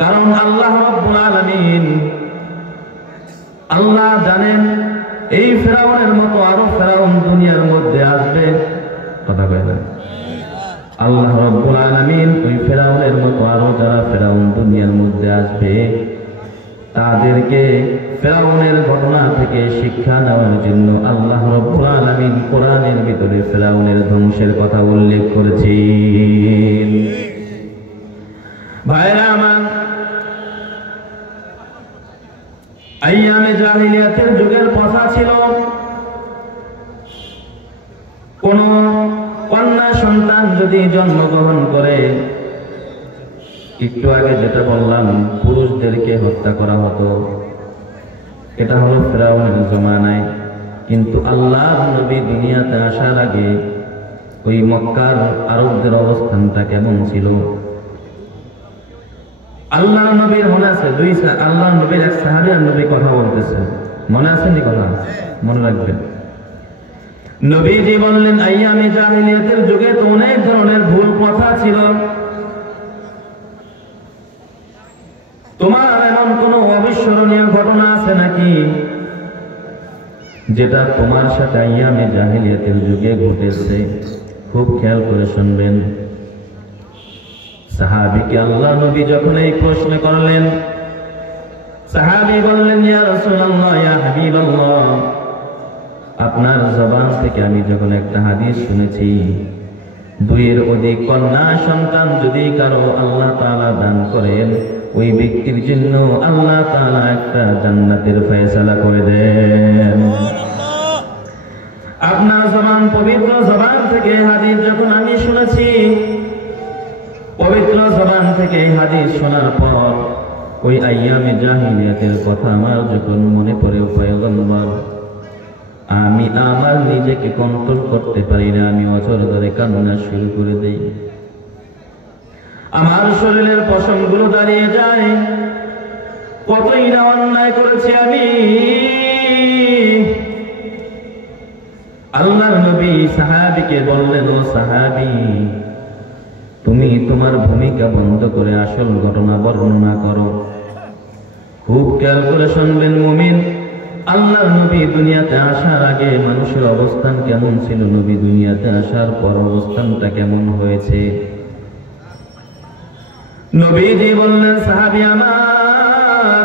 কারণ আল্লাহ রাব্বুল আলামিন আল্লাহ জানেন এই ফিরআউনের মতো আরো ফিরআউন দুনিয়ার মধ্যে আসবে। কথা কয় না? আল্লাহ রাব্বুল আলামিন ওই ফিরআউনের মতো আরো যারা ফিরআউন দুনিয়ার মধ্যে আসবে, তাদেরকে ফিরআউনের ঘটনা থেকে শিক্ষা নেওয়ার জন্য আল্লাহ রাব্বুল আলামিন কোরআনের ভিতরে ফিরআউনের ধ্বংসের কথা উল্লেখ করেছেন। ভাইরা আমার, আইয়ামে জাহিলিয়াতের যুগের কথা ছিল, কোন কন্যা সন্তান যদি জন্মগ্রহণ করে, একটু আগে যেটা বললাম, পুরুষদেরকে হত্যা করা হতো। এটা হলো ফিরআউনের জামানায়। কিন্তু আল্লাহর নবী দুনিয়াতে আসার আগে ওই মক্কার আরবদের অবস্থানটা কেমন ছিল? আল্লাহর নবীর মনে আছে, আল্লাহর নবীর এক সাহাবী আর নবী কথা বলতেছে, মনে আছে নি? কথা মনে রাখবেন। নবীজি বললেন, আইয়ামে জাহিলিয়াতের যুগে তো অনেক ধরনের ভুল কথা ছিল। তোমার এমন কোন অবিস্মরণীয় ঘটনা আছে নাকি যেটা তোমার সাথে আইয়ামে জাহিলিয়াতের যুগে ঘটেছে? খুব খেয়াল করে শুনবেন। সাহাবীকে আল্লাহ নবী যখন এই প্রশ্ন করলেন, সাহাবী বললেন, ইয়া রাসূলুল্লাহ, ইয়া হাবিবাল্লাহ, আপনার জবান থেকে আমি যখন একটা হাদিস শুনেছি, দুইয়ের অধিক কন্যা সন্তান যদি কারো আল্লাহ তাআলা দান করেন, ওই ব্যক্তির জন্য আল্লাহ তাআলা একটা জান্নাতের ফয়সালা করে দেন। আপনার জবান, পবিত্র জবান থেকে হাদিস যখন আমি শুনেছি, পবিত্র জবান থেকে হাদিস শোনার পর ওই আইয়ামে জাহিলিয়াতের কথা আমার যখন মনে পড়ে, পয়গম্বর, আমি আমার নিজেকে কন্ট্রোল করতে পারি না, আমি অঝর ধরে কান্না শুরু করে দেই। আমার শরীরের পশমগুলো দাঁড়িয়ে যায়। কতই না অন্যায় করেছি আমি। আল্লাহর নবী সাহাবীকে বললেন, ও সাহাবী, তুমি তোমার ভূমিকা বন্ধ করে আসল ঘটনা বর্ণনা করো। খুব খেয়াল করে শুনবেন মুমিন, আল্লাহর নবী দুনিয়াতে আসার আগে মানুষের অবস্থান কেমন ছিল, নবী দুনিয়াতে আসার পর অবস্থানটা কেমন হয়েছে। নবীজি বললেন, সাহাবী আমার,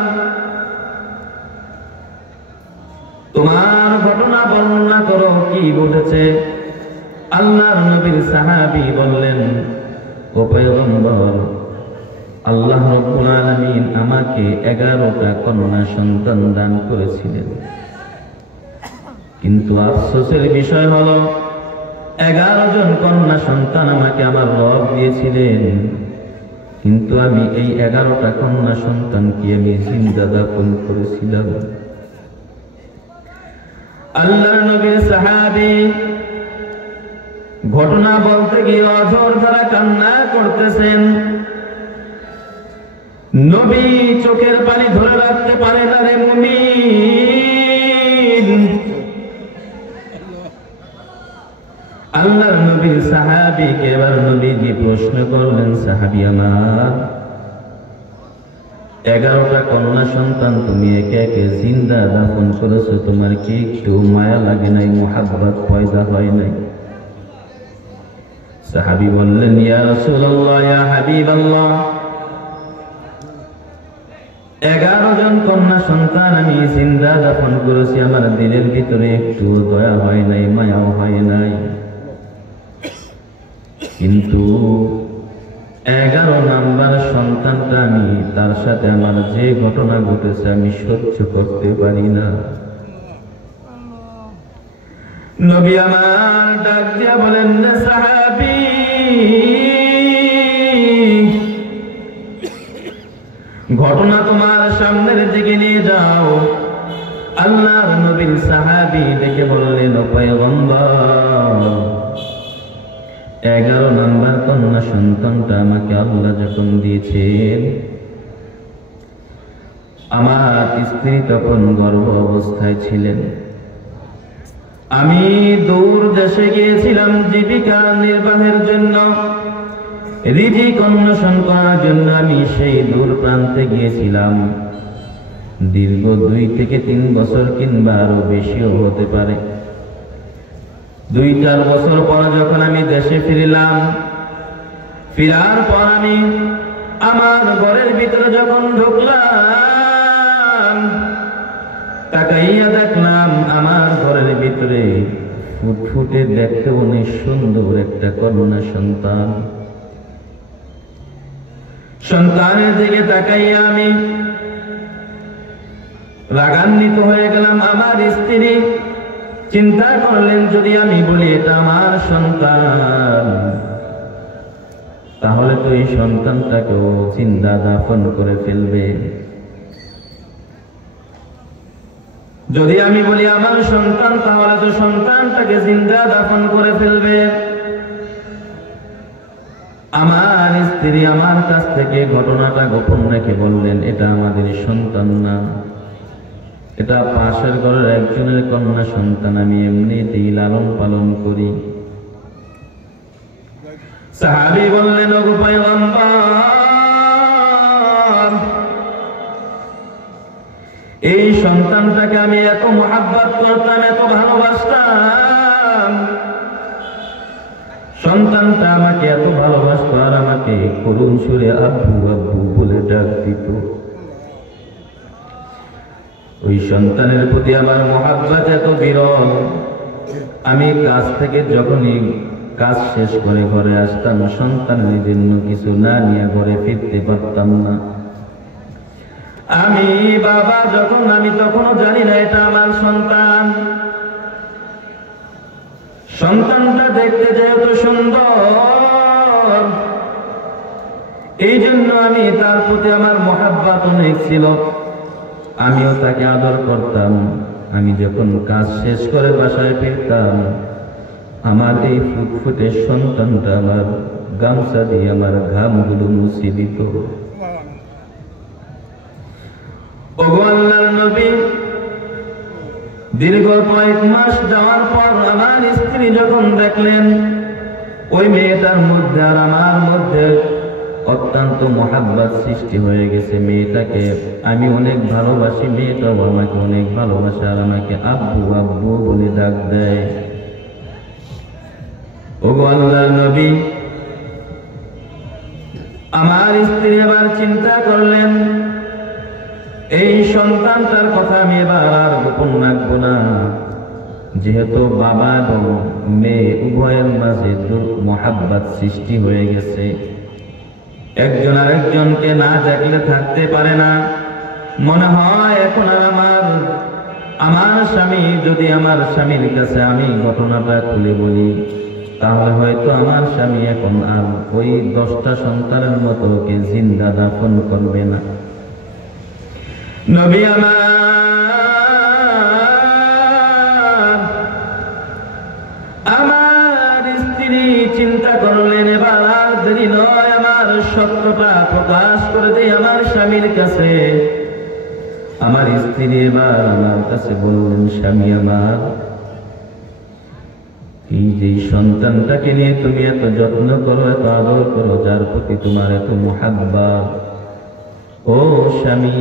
তোমার ঘটনা বর্ণনা করো, কি ঘটেছে। আল্লাহর নবীর সাহাবী বললেন, ও পয়গম্বর, আল্লাহ রাব্বুল আলামিন আমাকে 11টা কন্যা সন্তান দান করেছিলেন, কিন্তু আফসোসের বিষয় হলো 11 জন কন্যা সন্তান আমাকে আমার রব দিয়েছিলেন, কিন্তু আমি এই 11টা কন্যা সন্তানকে আমি জিন্দা দাফন করেছিলাম। আল্লাহর নবীর সাহাবী ঘটনা বলতে গিয়ে অঝোর ধারা কান্না করতেছেন। নবী চোখের পানি ধরে রাখতে পারে না রে মুমিন। আল্লাহর নবীর সাহাবীকে এবার নবীজি প্রশ্ন করলেন, সাহাবী আমার, 11টা কন্যা সন্তান তুমি একে একে জিন্দা দাফন করেছো, তোমার কি একটু মায়া লাগে নাই, মুহাব্বত পয়দা হয় নাই? সাহাবী বললেন, ইয়া রাসূলুল্লাহ, ইয়া হাবিবাল্লাহ, 11 জন কন্যা সন্তান আমি জিন্দা দাফন করেছি, আমার দিলের ভিতরে একটু দয়া হয় নাই, মায়াও হয় নাই, কিন্তু 11 নাম্বার সন্তানটা আমি, তার সাথে আমার যে ঘটনা ঘটেছে আমি সহ্য করতে পারি না। নবী আমার ডাক দিয়া বলেন, সাহাবী, ঘটনা তোমার সামনের দিকে নিয়ে যাও। আল্লাহর নবীর সাহাবী ডেকে বললেন, ও পয়গম্বর, 11 নাম্বার কন্যা সন্তানটা আমাকে আল্লাহ যখন দিয়েছেন, আমার স্ত্রী তখন গর্ভ অবস্থায় ছিলেন, আমি দূর দেশে গিয়েছিলাম জীবিকা নির্বাহের জন্য, রিজিক অন্বেষণ করার জন্য আমি সেই দূর প্রান্তে গিয়েছিলাম। দীর্ঘ 2 থেকে 3 বছর কিংবা আরো বেশিও হতে পারে। 2-4 বছর পর যখন আমি দেশে ফিরলাম, ফিরার পর আমি আমার ঘরের ভিতরে যখন ঢুকলাম, তাকাইয়া দেখলাম আমার ঘরের ভিতরে ফুটফুটে দেখতে অনেক সুন্দর একটা কন্যা সন্তান। সন্তানের দিকে তাকাইয়া আমি রাগান্বিত হয়ে গেলাম। আমার স্ত্রী চিন্তা করলেন, যদি আমি বলি এটা আমার সন্তান, তাহলে তো এই সন্তানটাকেও জিন্দা দাফন করে ফেলবে। যদি আমি বলি আমার সন্তান, তাহলে তো সন্তানটাকে জিন্দা দাফন করে ফেলবে। আমার স্ত্রী আমার কাছ থেকে ঘটনাটা গোপন রেখে বললেন, এটা আমাদের সন্তান না, এটা পাশের ঘরের একজনের কন্যা সন্তান, আমি এমনিতেই লালন পালন করি। সাহাবী বললেন, ও পয়গম্বর, এই সন্তানটাকে আমি এত মুহাব্বত করতাম, এত ভালোবাসতাম, সন্তানটা আমাকে এত ভালোবাসত আর আমাকে করুণ সুরে আব্বু আব্বু বলে ডাক দিত। ওই সন্তানের প্রতি আমার মুহাব্বত এত বিরল, আমি কাজ থেকে যখনই কাজ শেষ করে ঘরে আসতাম, সন্তানের জন্য কিছু না নিয়ে ঘরে ফিরতে পারতাম না। আমি বাবা যখন, আমি তখনও জানি না এটা আমার সন্তান। সন্তানটা দেখতে যেহেতু সুন্দর, এই জন্য আমি তার প্রতি আমার মুহাব্বত অনেক ছিল, আমিও তাকে আদর করতাম। আমি যখন কাজ শেষ করে বাসায় ফিরতাম, আমার এই ফুটফুটে সন্তানটা আমার গামছা দিয়ে আমার ঘামগুলো মুছে দিত। ওগো আল্লাহর নবী, দীর্ঘ কয়েক মাস যাওয়ার পর আমার স্ত্রী যখন দেখলেন ওই মেয়েটার মধ্যে আর আমার মধ্যে অত্যন্ত মহাব্বত সৃষ্টি হয়ে গেছে, মেয়েটাকে আমি অনেক ভালোবাসি, মেয়েটাও আমাকে অনেক ভালোবাসে আর আমাকে আব্বু আব্বু বলে ডাক দেয়। ওগো আল্লাহর নবী, আমার স্ত্রী এবার চিন্তা করলেন এই সন্তানটার কথা আমি এবার আর গোপন রাখবো না, যেহেতু বাবা এবং মেয়ে উভয়ের মাঝে মহাব্বত সৃষ্টি হয়ে গেছে, একজন আরেকজনকে না দেখলে থাকতে পারে না। মনে হয় এখন আর আমার স্বামী, যদি আমার স্বামীর কাছে আমি ঘটনাটা খুলে বলি তাহলে হয়তো আমার স্বামী এখন আর ওই 10টা সন্তানের মতো ওকে জিন্দা দাফন করবে না। নবী আমার স্ত্রী চিন্তা করলেন এবার আর দেরি নয়, আমার সত্যটা প্রকাশ করে দেই আমার স্বামীর কাছে। আমার স্ত্রী এবার আমার কাছে বললেন, স্বামী আমার, এই যে সন্তানটাকে নিয়ে তুমি এত যত্ন করো, এত আদর করো, যার প্রতি তোমার এত মুহাব্বত, ও স্বামী,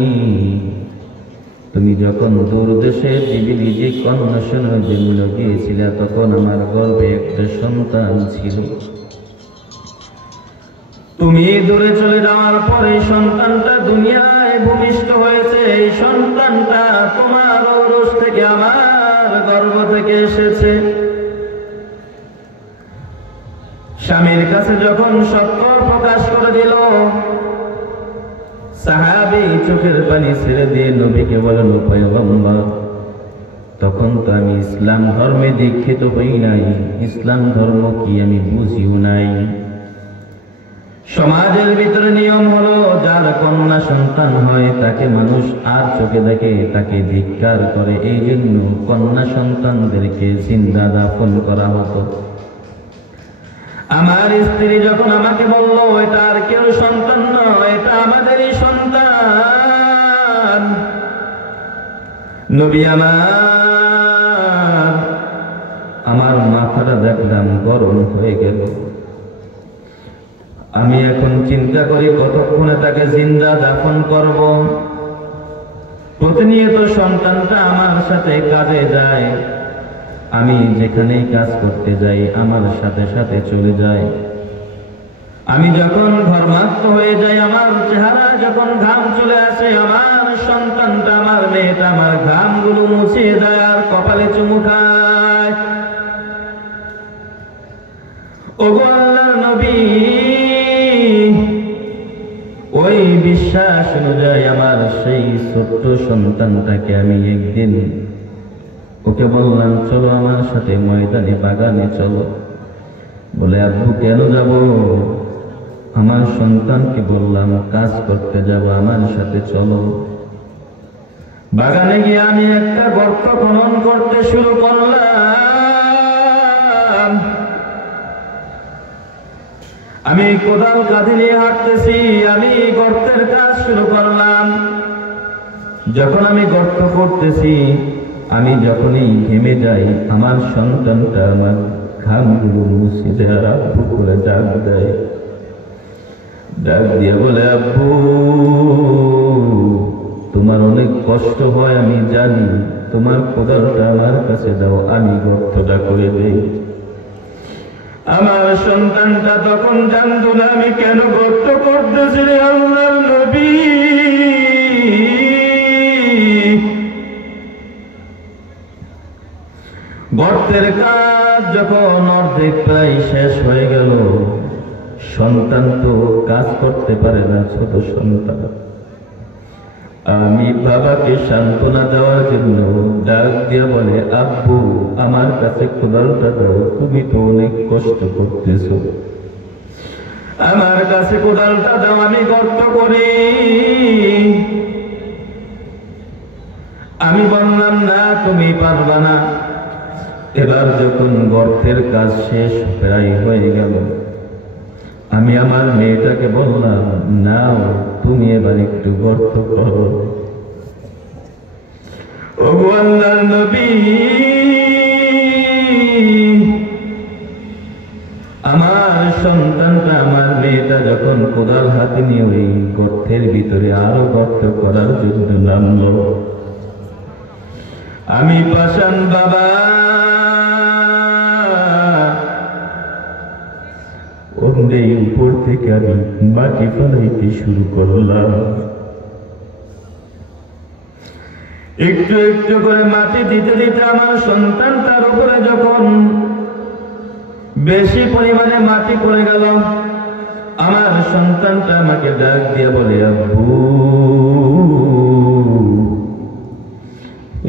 তুমি যখন দূর দেশে দিল্লি যে কন্যাশনের জন্য গিয়েছিলে তখন আমার গর্ভে একটা সন্তান ছিল। তুমি দূরে চলে যাওয়ার পরে সন্তানটা দুনিয়ায় ভূমিষ্ঠ হয়েছে। এই সন্তানটা তোমার ঔরস থেকে, আমার গর্ভ থেকে এসেছে। স্বামীর কাছে যখন সত্য প্রকাশ করে দিল, সাহাবী চোখের পানি ছেড়ে দিয়ে নবীকে বলেন, পয়গম্বর, তখন তো আমি ইসলাম ধর্মে দীক্ষিত হই নাই, ইসলাম ধর্ম কি আমি বুঝিও নাই। সমাজের ভিতরে নিয়ম হলো যার কন্যা সন্তান হয় তাকে মানুষ আর চোখে দেখে, তাকে ধিক্কার করে, এই জন্য কন্যা সন্তানদেরকে জিন্দা দাফন করা হতো। আমার স্ত্রী যখন আমাকে বলল এটা আর কেউ সন্তান নয়, এটা আমাদেরই সন্তান, নবী আমার মাথাটা দেখলাম গরম হয়ে গেল। আমি এখন চিন্তা করি কতক্ষণে তাকে জিন্দা দাফন করব। প্রতিনিয়ত সন্তানটা আমার সাথে কাজে যায়, আমি যেখানেই কাজ করতে যাই আমার সাথে সাথে চলে যায়। আমি যখন ঘর্মাক্ত হয়ে যাই, আমার চেহারা যখন ঘাম চলে আসে, আমার সন্তানটা, আমার মেয়েটা আমার ঘামগুলো মুছিয়ে দেয় আর কপালে চুমু খায়। ওগো আল্লাহর নবী, ওই বিশ্বাস অনুযায়ী আমার সেই ছোট্ট সন্তানটাকে আমি একদিন ওকে বললাম, চলো আমার সাথে ময়দানে বাগানে চলো। বলে, আব্বু কেন যাব? আমার সন্তানকে বললাম কাজ করতে যাব, আমার সাথে চলো। বাগানে গিয়ে আমি একটা গর্ত খনন করতে শুরু করলাম। আমি কোদাল কাঁধে নিয়ে হাঁটতেছি, আমি গর্তের কাজ শুরু করলাম। যখন আমি গর্ত করতেছি, আমি যখনই ঘেমে যাই, আমার সন্তানটা আমার ঘামগুলো মুছে দেয়, আব্বু করে ডাক দেয়। ডাক দিয়ে বলে, আব্বু তোমার অনেক কষ্ট হয় আমি জানি, তোমার কোদালটা আমার কাছে দাও, আমি গর্তটা করে দেই। আমার সন্তানটা তখন জানতো না আমি কেন গর্ত করতেছি। আল্লাহর নবী, গর্তের কাজ যখন অর্ধেক প্রায় শেষ হয়ে গেল, সন্তান তো কাজ করতে পারে না, ছোট সন্তান। আমি বাবাকে সান্ত্বনা দেওয়ার জন্য ডাক দিয়ে বলে, আব্বু আমার কাছে কোদালটা দাও, তুমি তো অনেক কষ্ট করতেছ, আমার কাছে কোদালটা দাও, আমি গর্ত করি। আমি বললাম, না তুমি পারবা না। এবার যখন গর্তের কাজ শেষ প্রায় হয়ে গেল, আমি আমার মেয়েটাকে বললাম, নাও তুমি এবার একটু গর্ত করো। ওগো আল্লাহর নবী, আমার সন্তানটা, আমার মেয়েটা যখন কোদাল হাতে নিয়ে ওই গর্তের ভিতরে আরো গর্ত করার জন্য নামলো, আমি পাষাণ বাবা ওমরে উপর থেকে আমি মাটি ফেলাইতে শুরু করলাম। একটু একটু করে মাটি দিতে দিতে আমার সন্তানটার উপরে যখন বেশি পরিমাণে মাটি পড়ে গেল, আমার সন্তানটা আমাকে ডাক দিয়ে বলে, আব্বু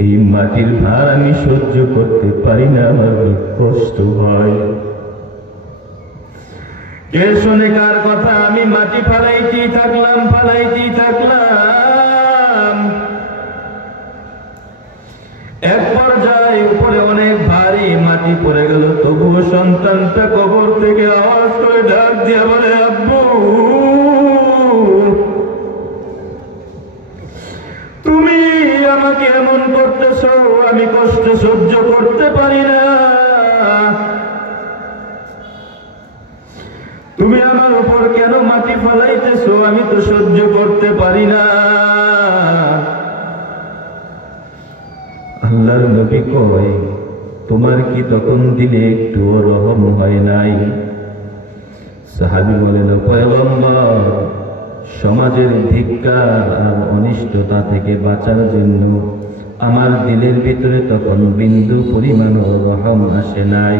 এই মাটির ভার আমি সহ্য করতে পারি না, আমার কষ্ট হয়। কে শুনে কার কথা? আমি মাটি ফালাইতেই থাকলাম। এক পর্যায়ে উপরে অনেক ভারী মাটি পড়ে গেল, তবুও সন্তানটা কবর থেকে আওয়াজ করে ডাক দিয়ে বলে, আব্বু তুমি আমাকে এমন করতেছ, আমি কষ্ট সহ্য করতে পারি না। তুমি আমার উপর কেন মাটি ফেলাইতেছো? আমি তো সহ্য করতে পারি না। আল্লাহর নবী কয়, তোমার কি তখন দিলে একটু রহম হয় নাই? সাহাবী বলেন, পয়গম্বর, সমাজের ধিক্কার আর অনিষ্টতা থেকে বাঁচার জন্য আমার দিলের ভিতরে তখন বিন্দু পরিমাণ রহম আসে নাই।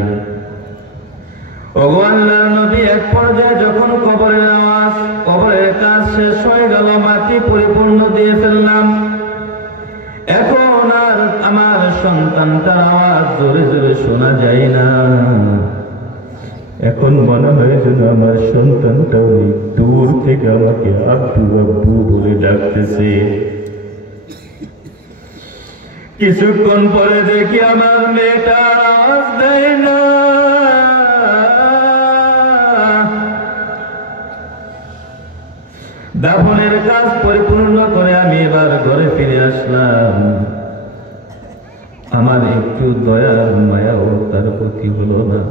ওগো আল্লাহর নবী, এক পর্যায়ে যখন কবরের কাজ শেষ হয়ে গেল, মাটি পরিপূর্ণ দিয়ে ফেললাম, এখন আর আমার সন্তানটার আওয়াজ জোরে জোরে শোনা যায় না। এখন মনে হয় যেন আমার সন্তানটা ওই দূর থেকে আমাকে আব্বু আব্বু বলে ডাকতেছে। কিছুক্ষণ পরে দেখি আমার মেয়েটা আওয়াজ দেয় না। দাফনের কাজ পরিপূর্ণ করে আমি এবার ঘরে ফিরে আসলাম। আমার একটু দয়া মায়াও তার প্রতি হলো না।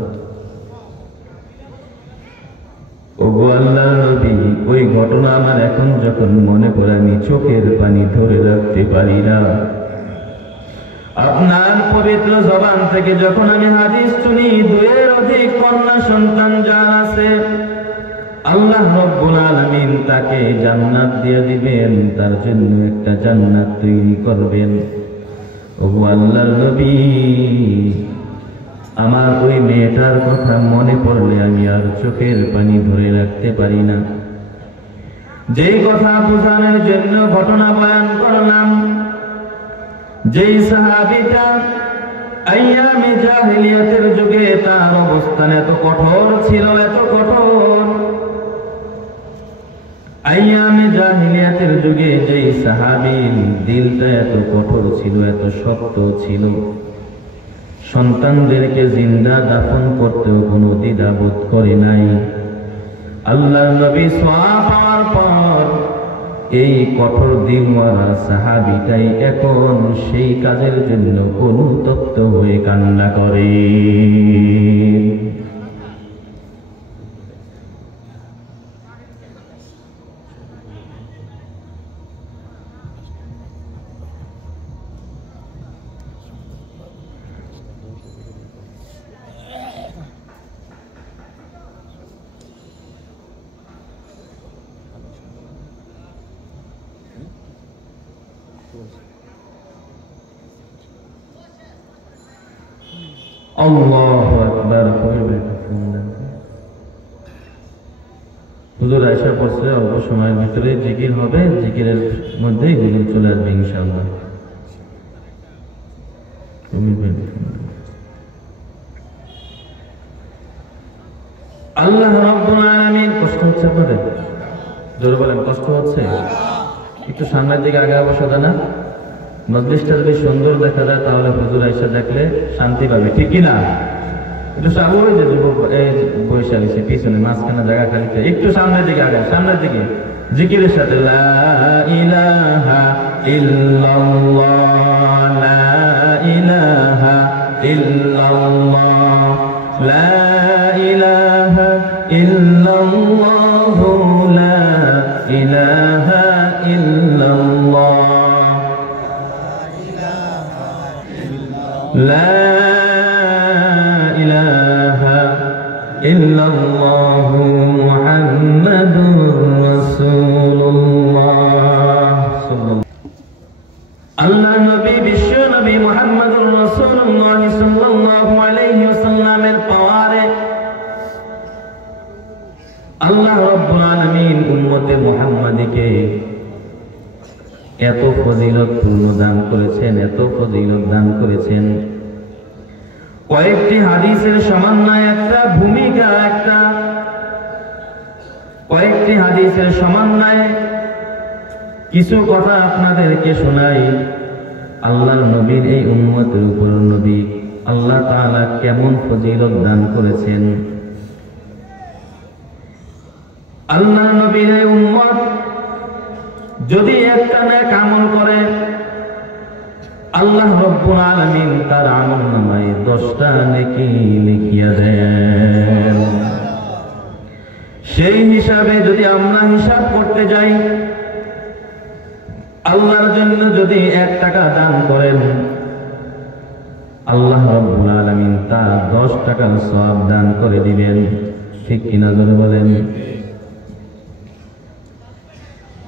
ওগো আল্লাহর নবী, ওই ঘটনা আমার এখন যখন মনে পড়ে আমি চোখের পানি ধরে রাখতে পারি না। আপনার পবিত্র জবান থেকে যখন আমি হাদিস শুনি, 2-এর অধিক কন্যা সন্তান যার আছে, আল্লাহ রব্বুল আলামিন তাকে জান্নাত দিয়ে দিবেন, তার জন্য একটা জান্নাত তৈরি করবেন। ওগো আল্লাহর নবী, আমার ওই মেয়েটার কথা মনে পড়লে আমি আর চোখের পানি ধরে রাখতে পারি না। যেই কথা বোঝানোর জন্য ঘটনা বয়ান করলাম, যেই সাহাবীটা আইয়ামে জাহেলিয়াতের যুগে তার অবস্থান এত কঠোর ছিল, এত কঠোর। আইয়ামে জাহেলিয়াতের যুগে যেই সাহাবীর দিলটা এত কঠোর ছিল, এত শক্ত ছিল, সন্তানদেরকে জিন্দা দাফন করতেও কোনো দ্বিধাবোধ করে নাই। আল্লাহর নবী সোয়া পাওয়ার পর এই কঠোর দিলওয়ালা সাহাবীটাই এখন সেই কাজের জন্য অনুতপ্ত হয়ে কান্না করে। আল্লাহু আকবার। হুজুর আয়েশা পড়ছে, অল্প সময়ের ভিতরে জিকির হবে, জিকিরের মধ্যেই হুজুর চলে আসবে ইনশাআল্লাহ। আল্লাহ রাব্বুল আলামিন, কষ্ট হচ্ছে আপনাদের? জোরে বলেন, কষ্ট হচ্ছে? একটু সামনের দিকে আগে বসা যায় না? মজলিসটা যদি সুন্দর দেখা যায় তাহলে হুজুর আয়েশা দেখলে শান্তি পাবে, ঠিক কিনা? একটু সামনে যে বৈশা গেছে পিছনে মাঝখানে জায়গা খালি, একটু সামনের দিকে আগে, সামনের দিকে জিকিরের সাথে লা ইলাহা ইল্লাল্লাহ, লা ইল্লাল্লাহ লা ইলাহা ইল্লাল্লাহু মুহাম্মাদুর রাসূলুল্লাহ। আল্লাহ নবী বিশ্ব নবী মুহাম্মদুর রাসূলুল্লাহ সাল্লাল্লাহু আলাইহি ওয়াসাল্লামের পাওয়ারে আল্লাহ রাব্বুল আলামিন উম্মতে মুহাম্মাদীকে এত ফজিলতপূর্ণ দান করেছেন, এত ফজিলত দান করেছেন। কয়েকটি হাদিসের সমন্বয়ে একটা ভূমিকা, কয়েকটি হাদিসের সমন্বয়ে কিছু কথা আপনাদেরকে শোনাই। আল্লাহর নবীর এই উম্মতের উপর নবী আল্লাহ তাআলা কেমন ফজিলত দান করেছেন। আল্লাহর নবীর এই উম্মত যদি একটা নেক আমল করে, আল্লাহ রাব্বুল আলামিন তার আমলনামায় 10টা নেকি লিখিয়ে দেন। সেই হিসাবে যদি আমরা হিসাব করতে যাই, আল্লাহর জন্য যদি 1 টাকা দান করেন, আল্লাহ রাব্বুল আলামিন তার 10 টাকার সওয়াব দান করে দিবেন। ঠিক কিনা জোরে বলেন?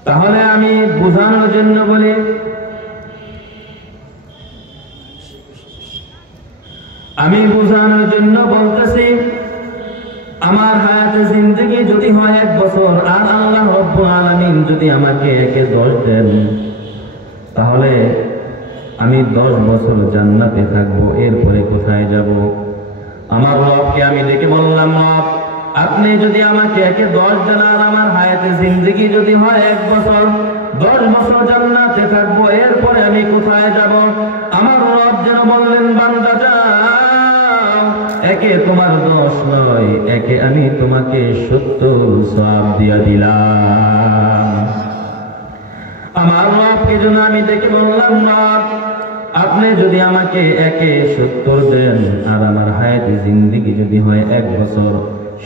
তাহলে আমি বোঝানোর জন্য বলি, বলতেছি, আমার হায়াতে জিন্দেগি যদি হয় 1 বছর, আর আল্লাহ রাব্বুল আলামিন যদি আমাকে 10 দেন, তাহলে আমি 10 বছর জান্নাতে থাকবো। এরপরে কোথায় যাব? আমার রবকে আমি ডেকে বললাম, রব আপনি যদি আমাকে 10 দেন, আর আমার হায়াতে জিন্দেগি যদি হয় 1 বছর, 10 বছর জান্নাতে থাকবো, এরপরে আমি কোথায় যাব? আমার রব যেন বললেন, বান্দা যাও, একে তোমার 10 নয়, একে আমি তোমাকে 70 সওয়াব দিয়ে দিলাম। আমার রবকে যেন আমি ডেকে বললাম, রব আপনি যদি আমাকে 70 দেন, আর আমার হায়াতে জিন্দেগি যদি হয় 1 বছর,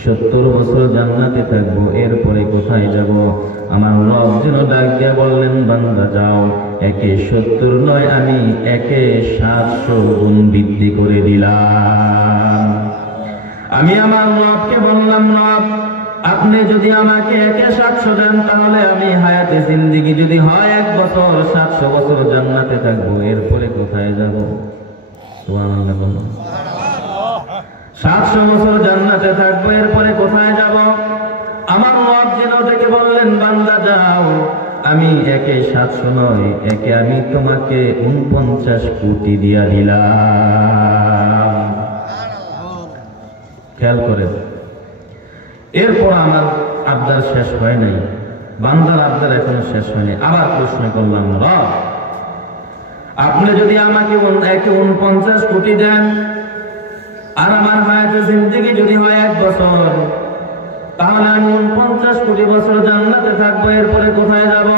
70 বছর জান্নাতে থাকবো, এরপরে কোথায় যাব? আমার রব যেন ডাক দিয়ে বললেন, বান্দা যাও, 70 নয়, আমি 700 গুণ বৃদ্ধি করে দিলাম। আমি আমার রবকে বললাম, রব আপনি যদি আমাকে 700 দেন, তাহলে আমি হায়াতে জিন্দেগি যদি হয় 1 বছর, 700 বছর জান্নাতে থাকবো, এরপরে কোথায় যাব? সুবহানাল্লাহ বলুন। 700 বছর জান্নাতে থাকবো, এরপরে কোথায় যাব? আমার রব যেন ডেকে বললেন, বান্দা যাও, আমি 700 নয়, আমি তোমাকে 49 কোটি দিয়া দিলাম। খেয়াল করে। এরপর আমার আবদার শেষ হয় নাই, বান্দার আবদার এখনো শেষ হয়নি। আবার প্রশ্ন করলাম, রব আপনি যদি আমাকে 49 কোটি দেন, আর আমার হায়াতে জিন্দেগি যদি হয় 1 বছর, তাহলে আমি 49 কোটি বছর জান্নাতে থাকবো, এরপরে কোথায় যাব?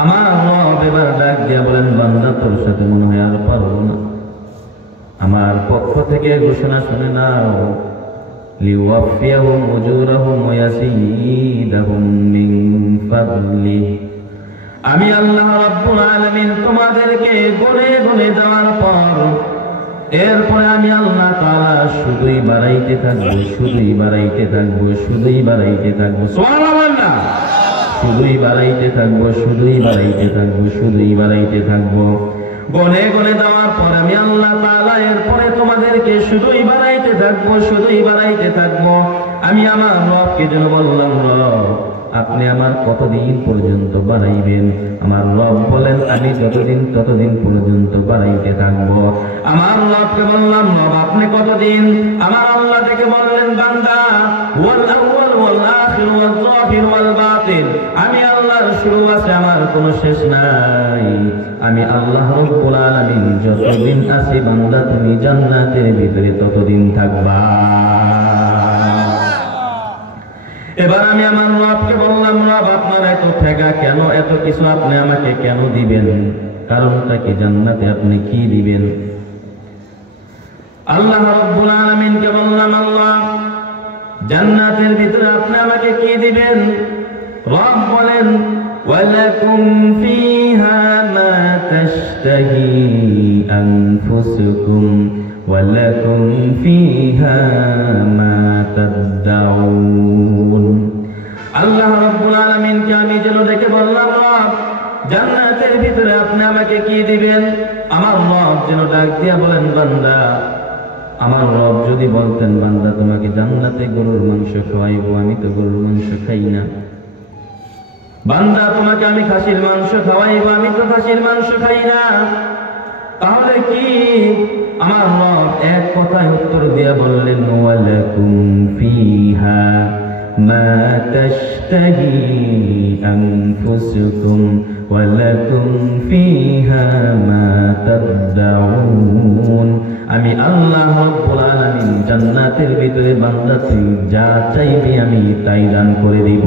আমার রব এবার ডাক দিয়া বলেন, বান্দা তোর সাথে মনে হয় আর পারবো না, আমার পক্ষ থেকে ঘোষণা শুনে নাও, লিওয়াফিয়াহুম উজুরাহুম ওয়া ইয়াসিদাহুম মিন ফাদলি। আমি আল্লাহ রাব্বুল আলামিন তোমাদেরকে গুণে গুণে দেওয়ার পর, এরপরে আমি আল্লাহ তাআলা শুধুই বাড়াইতে থাকবো, শুধুই বাড়াইতে থাকবো, শুধুই বাড়াইতে থাকবো। সুবহানাল্লাহ। শুধুই বাড়াইতে থাকবো, শুধুই বাড়াইতে থাকবো, শুধুই বাড়াইতে থাকবো। গুণে গুণে দেওয়ার পর আমি আল্লাহ তাআলা এরপরে তোমাদেরকে শুধুই বাড়াইতে থাকবো, শুধুই বাড়াইতে থাকবো। আমি আমার রবকে যেন বললাম, রব আপনি আমার কতদিন পর্যন্ত বাড়াইবেন? আমার রব বলেন, আমি ততদিন পর্যন্ত বাড়াইতে থাকবো। আমার রবকে বললাম, রব আপনি কতদিন? আমার আল্লাহ থেকে বললেন, বান্দা ওয়াল আউয়াল ওয়াল আখির ওয়াল যাহির ওয়াল বাতিন, আমি আল্লাহর শুরু আছে, আমার কোনো শেষ নাই। আমি আল্লাহ রাব্বুল আলামিন যতদিন আছি, বান্দা তুমি জান্নাতের ভিতরে ততদিন থাকবা। এবার আমি আমার রবকে বললাম, রব আপনার এত ঠেকা কেন, এত কিছু আপনি আমাকে কেন দিবেন? কারণটা কি? জান্নাতে আপনি কি দিবেন? আল্লাহ রাব্বুল আলামিনকে বললাম, আল্লাহ জান্নাতের ভিতরে আপনি আমাকে কি দিবেন? রব বলেন, ওয়ালাকুম ফিহা মা তাশতাহি আনফুসুকুম ওয়ালাকুম ফিহা মা তাদদাউন। আল্লাহ রাব্বুল আলামিনকে আমি যেন ডেকে বললাম, রব জান্নাতের ভিতরে আপনি আমাকে কি দিবেন? আমার রব যেন ডাক দিয়া বলেন, বান্দা, আমার রব যদি বলতেন বান্দা তোমাকে জান্নাতে গরুর মাংস খাওয়াইবো, আমি তো গরুর মাংস খাই না। বান্দা তোমাকে আমি খাসির মাংস খাওয়াইবো, আমি তো খাসির মাংস খাই না। তাহলে কি? আমার রব এক কথায় উত্তর দিয়া বললেন, ওয়ালাকুম ফিহা মা তাশতাহি আনফুসুকুম ওয়ালাকুম ফিহা মা তাদদাউন। আমি আল্লাহ রাব্বুল আলামিন জান্নাতের ভিতরে বান্দা তুই যা চাইবি আমি তাই দান করে দিব।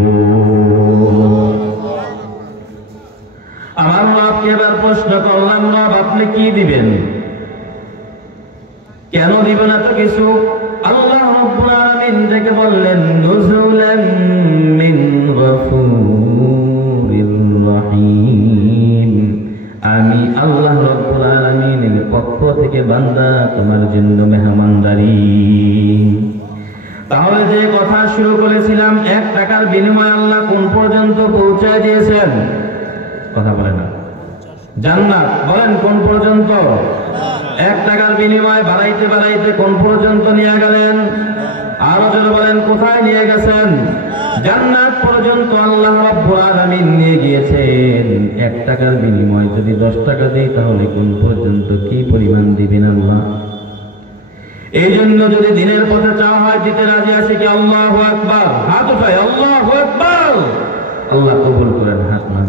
আমার রবকে এবার প্রশ্ন করলাম, রব আপনি কি দিবেন? কেন দিবেন এত কিছু? আল্লাহ রাব্বুল আলামিন ডেকে বললেন, নুজুলান মিন গফুরির রহিম। আমি আল্লাহ রাব্বুল আলামিনের পক্ষ থেকে বান্দা তোমার জন্য মেহমানদারি। তাহলে যে কথা শুরু করেছিলাম, 1 টাকার বিনিময়ে আল্লাহ কোন পর্যন্ত পৌঁছায় দিয়েছেন? কথা বলে না। জান্নাত বলেন কোন পর্যন্ত? 1 টাকার বিনিময়ে বাড়াইতে বাড়াইতে কোন পর্যন্ত নিয়ে গেলেন? আরো জোরে বলেন, কোথায় নিয়ে গেছেন? জান্নাত পর্যন্ত আল্লাহ রাব্বুল আলামিন নিয়ে গিয়েছেন। 1 টাকার বিনিময়ে যদি 10 টাকা দেই তাহলে কোন পর্যন্ত কি পরিমাণ দিবেন আল্লাহ? এই জন্য যদি দিনের পথে চাওয়া হয়, দিতে রাজি আছে কি? আল্লাহু আকবার। হাত উঠায় আল্লাহু আকবার। আল্লাহ কবুল করেন, হাত না